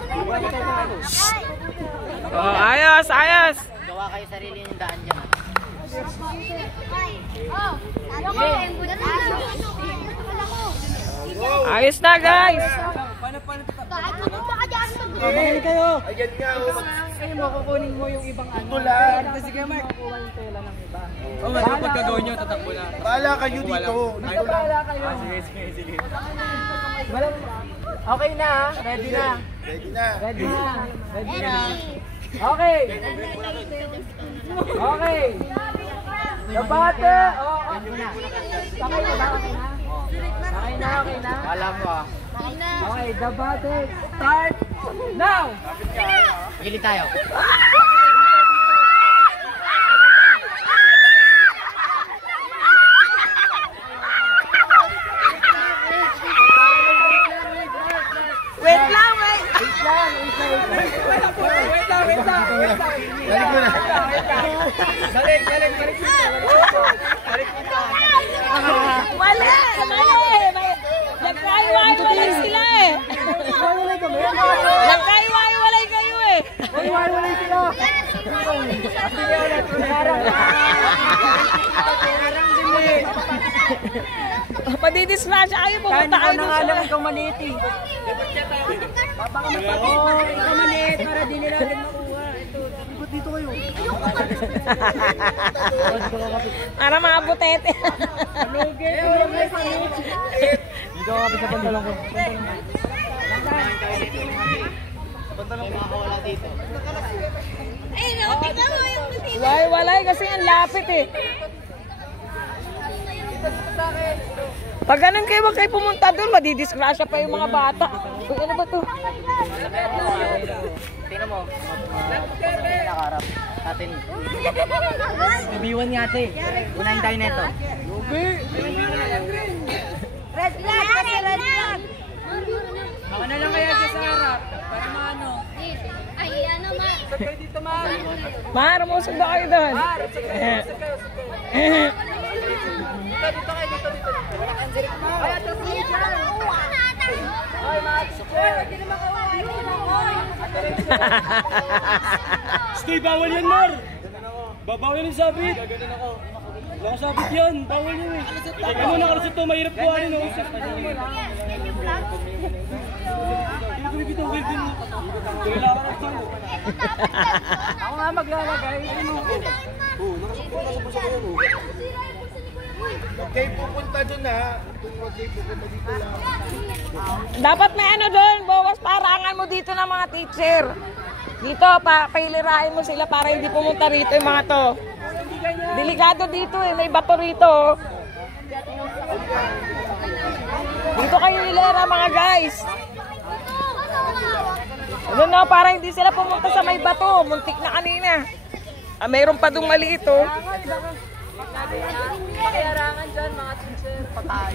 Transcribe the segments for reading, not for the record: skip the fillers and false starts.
Oh, ayos, ayos. Gawa kayo sarili yung daan dyan. Ayos na, guys. Mamahali kayo. Ayan nga, Kayo mo, kukunin mo yung ibang ano. Tulan. Sige, Mark. Kukuha yung tela ng iba. Oh, ano pagkagawin nyo, tatakbo na. bahala kayo dito. Dito lang. Sige. Okay na, ha? Ready na. Ready na. Ready na. Ready na. Okay. Okay. Kabate. Okay na. Alam mo ah. Okay, kabate. Start now. Gili tayo. Wait lang, wait. Wait lang. Balik mo na. Balik. Mali. Nagkaiwalay sila eh. Nagkaiwalay kayo eh. Wala sila. Madidisgrasya kayo, pumunta kayo na nga lang ikaw maliit eh. Ikaw maliit para di nila rin makuha. Ito, dito kayo. Para mga butete. Dito ka sa pantalong ko. Pantalong makakawala dito. Walay kasi ang lapit eh. Pag ganun kayo, wag kayo pumunta doon, madidisgrasya pa yung mga bata. Uy, ano ba to? Tingnan mo. Nakaharap. Atin. Ibiwan niya ate. Unahin tayo neto. Red flag kasi red flag. Baka na lang kaya siya sa harap. Para maano. Ay, ano ma? Saan kayo dito, ma'am? Mahar, musog ba kayo doon? Dito kayo. Ay, ito si Jan. Ay, ma-support. Hindi naman Stay, bawal yan, Mar! Babawal yung sabit! Wala sabit yan, bawal yun eh. Ikaw mo nakalusot to, mahirap kuhanin oh. Hindi ko bibitaw, Wilvin mo. Kailangan ka tayo. Ako nga maglalagay. Huwag kayo pupunta dun ha. Huwag kayo pupunta dito lang. Dapat may ano doon, bawas parangan mo dito ng mga teacher. Dito, pailirain mo sila para hindi pumunta rito yung mga to. Delikado dito eh, may bato rito. Dito kayo nilera mga guys. Ano na, para hindi sila pumunta sa may bato. Muntik na kanina. Mayroon pa doon maliit oh. Pakiarangan dyan, mga teacher. Patay.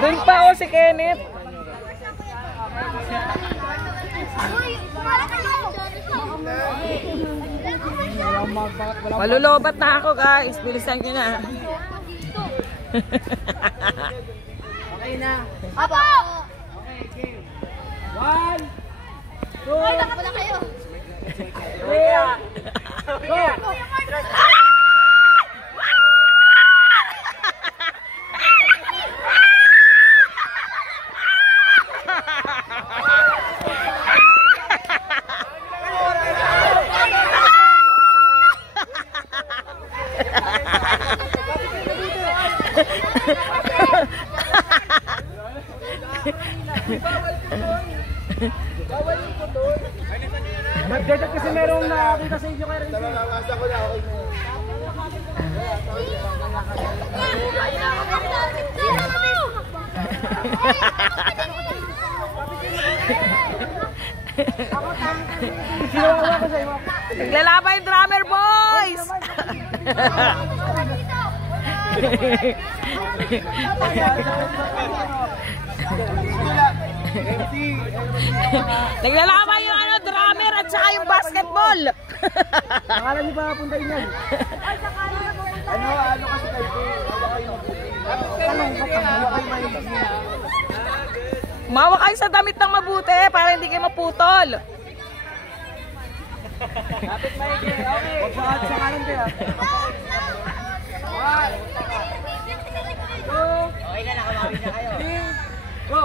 Doon pa oh si Kenneth. Malulobat na ako guys. Bilisan ko na. Okay na. Apo! Okay, game. 1, 2, Wala kayo. 3, go! Bawal yung putol. Nagdadat kasi merong nakakita sa inyo kayo rin. Nalalawasan ko na ako. Naglalaban yung drummer boys! Naglalaban yung ano, drummer at saka yung basketball. Akala niyo ba puntayin yan? Ano kasi kayo? Mawa kayo sa damit ng mabuti para hindi kayo maputol. Kapit maigi. Okay. Huwag sa kanan kayo. One. Two. Okay na, nakabawi na kayo. Three. Go.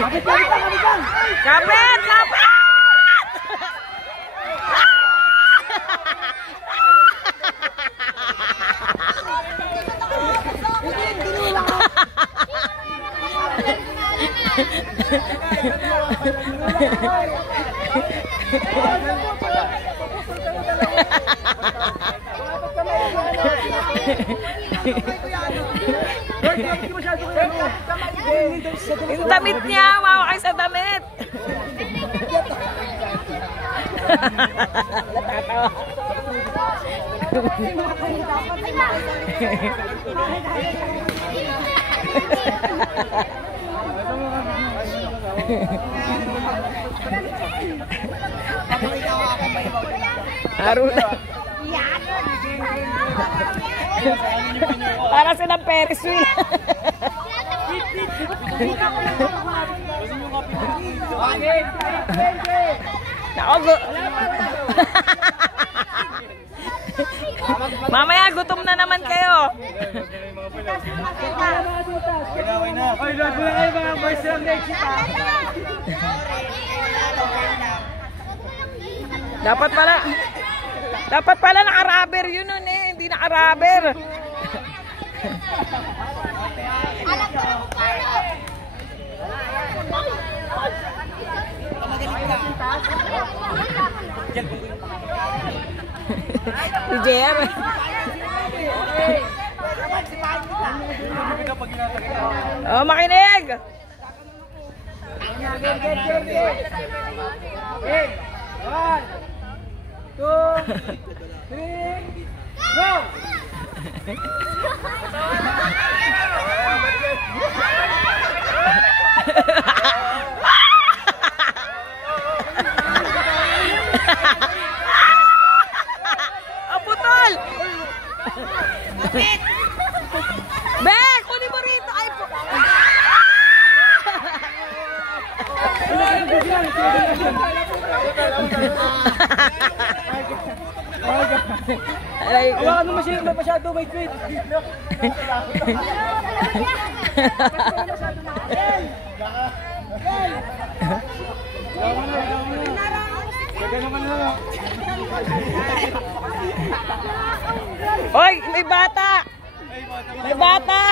Kapit lang. Kapit! Kapit! Yung damit niya, mawa kayo sa damit. Haruna. Para silang Ferris wheel. Nako, mamaya gutom na naman kayo. Oy, lago na kayo mga boys ng next week. Dapat pala naka-rubber yun nun eh, hindi naka-rubber. Si JR. Oh, makinig. Okay. 1, 2, 3, go! Ang putol! Be, kunin mo rito. Ay, Aray ko. Hawakan mo masyado, wait. Hoy, may bata! May bata!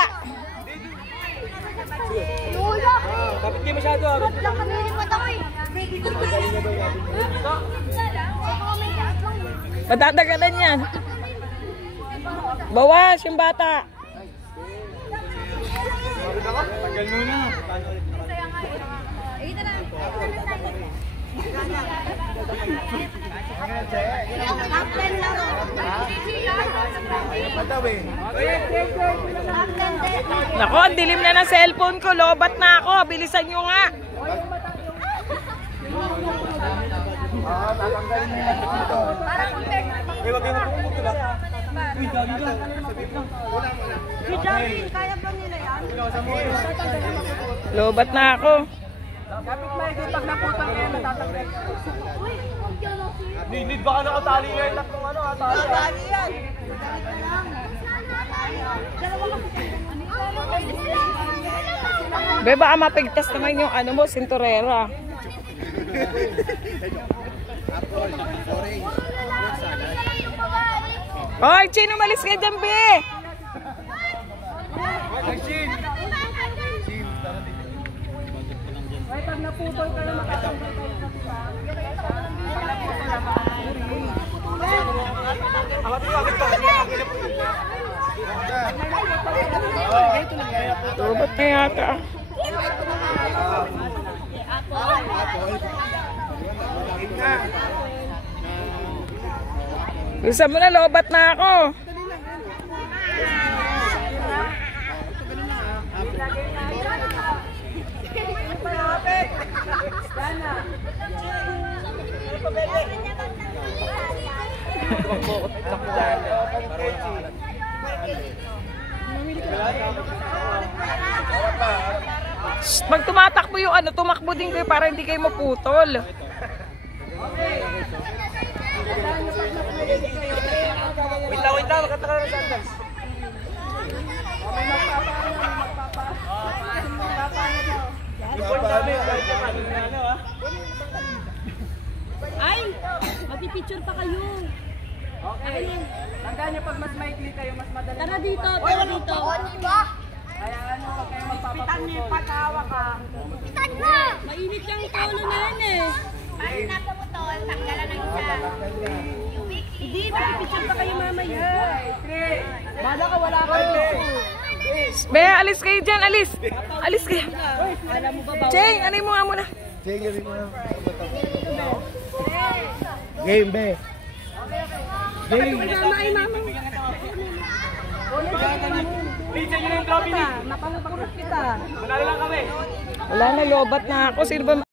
Kapit kayo masyado. Madadagalan yan. Bawas yung bata. Tagal muna. Nako, ang dilim na ng cellphone ko. Lobat na ako. Bilisan nyo nga. Lobat na ako. Kapit maigi, pag naputang kayo, matatanggal. Need baka nakatali ngayon lang kung ano, atali yan. Be, baka mapigtas naman yung ano mo, sinturera. Hoy, Chin, umalis ka dyan, Be! Ay, pag naputol kayo, matatanggal. Lobat na yata. Bisa mo na, lobat na ako. Shh, pag tumatakbo yung ano, tumakbo din kayo para hindi kayo maputol. Wait lang, magkata ka ng sandals. Ay! Magpipicture pa kayo. Okay. Tandaan niyo pag mas maikli kayo, mas madali. Tara dito, tara dito. Kaya ano, huwag kayo magpapaputol. Pitan mo! Mainit lang yung polo na yan eh. Ay, napamutol. Tanggalan ng isa. Hindi, magpipicture pa kayo mamaya. Bala ka, wala ka. Be, alis kayo dyan, alis. Alis kayo. Alam mo ba ba? Cheng, ano mo nga muna? Game, be. Mama ay mama. Pizza nyo na yung trophy ni. Mapangapurot kita. Manalo lang kami. Wala na, lobat na ako. Sino ba